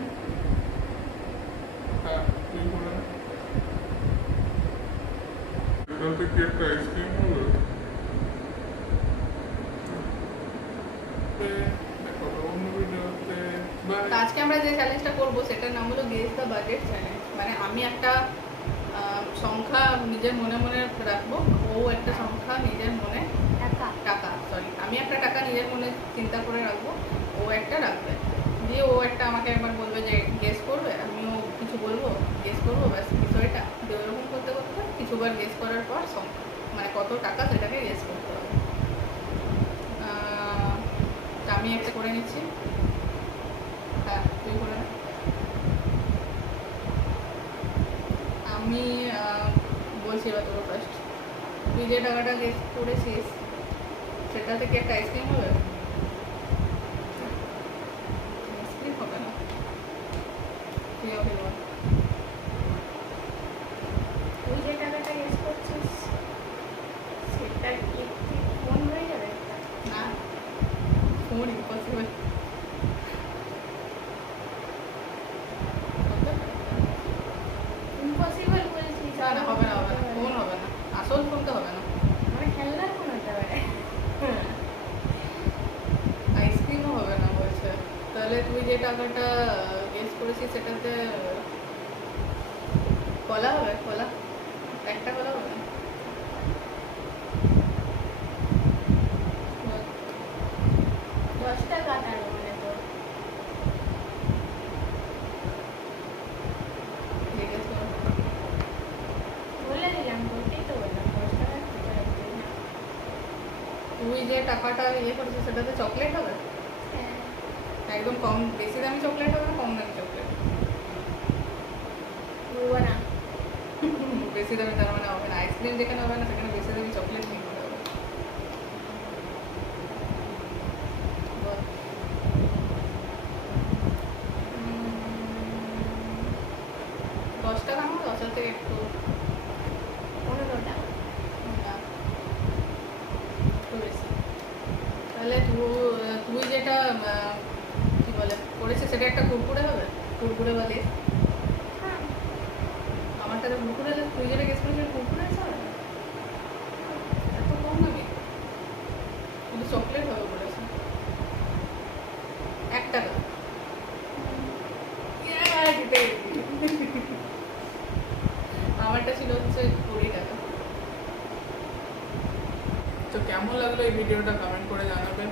নিচ্ছি। হ্যাঁ, তুই করে নে। এটাতে কি একটা আইসক্রিম হবে? দেখো অন্য ভিডিওতে তো আজকে আমরা যে চ্যালেঞ্জটা করবো সেটার নাম হলো গেস দ্য বাজেট চ্যালেঞ্জ। মানে আমি একটা সংখ্যা নিজের মনে মনে রাখবো, ও একটা সংখ্যা নিজের মনে টাকা আমি একটা টাকা নিজের মনে চিন্তা করে রাখবো, ও একটা রাখবে, দিয়ে ও একটা আমাকে একবার বলবে যে গেস করবে, আমিও কিছু বলবো, গেস করবো, ব্যাস বিষয়টা দিয়ে ওরকম করতে করতে কিছুবার গেস করার পর সংখ্যা মানে কত টাকা সেটাকে গেস করতে হবে। তা আমি একটা করে নিচ্ছি। হ্যাঁ, তুই করে নে। আমি বলছি এবার তোর ফার্স্ট। তুই যে টাকাটা গেস করেছিস সেটা থেকে একটা আইসক্রিম হবে? আইসক্রিম হবে না, কি হবে বল? তুই যে টাকাটা গেস করছিস সেটা কি ফোন হয়ে যাবে? না, ফোন ইম্পসিবল। ইম্পসিবল বলছিস? না না, হবে না, হবে না, ফোন হবে না, আসল ফোন তো হবে না। মানে খেলনার ফোন হতে পারে। আইসক্রিমও হবে না বলছে। তাহলে তুই যে টাকাটা গেস করেছিস সেটাতে কলা হবে? কলা, একটা কলা হবে? 10 টাকা তার মানে তোর। জিজ্ঞেস কর। বলে দিলাম, তোকেই তো বললাম 10 টাকা খেতে রাখবি না। তুই যে টাকাটা ইয়ে করেছিস সেটাতে চকলেট হবে? হ্যাঁ, একদম কম বেশি দামি চকলেট হবে না কম দামি চকলেট? বলবো না। বেশি দামি তার মানে হবে না, আইসক্রিম যেখানে হবে না সেখানে বেশি দামি চকলেট নিয়ে হবে। বল। 10 টাকা না, 10-এর থেকে একটু 15 টাকা। না, একটু বেশি। তাহলে তুই যেটা কি বলে করেছিস সেটা একটা কুরকুরে হবে? কুরকুরে বা লেস? হ্যাঁ, আমারটা তো কুরকুরে লেস, তুই যেটা গেস করেছিস কুরকুরে লেস হবে? এত কম দামি? কিন্তু চকলেট হবে বলেছে। 1 টাকা। জিতে গেছি। আমারটা ছিল হচ্ছে 20 টাকা। তো কেমন লাগলো এই ভিডিওটা কমেন্ট করে জানাবে।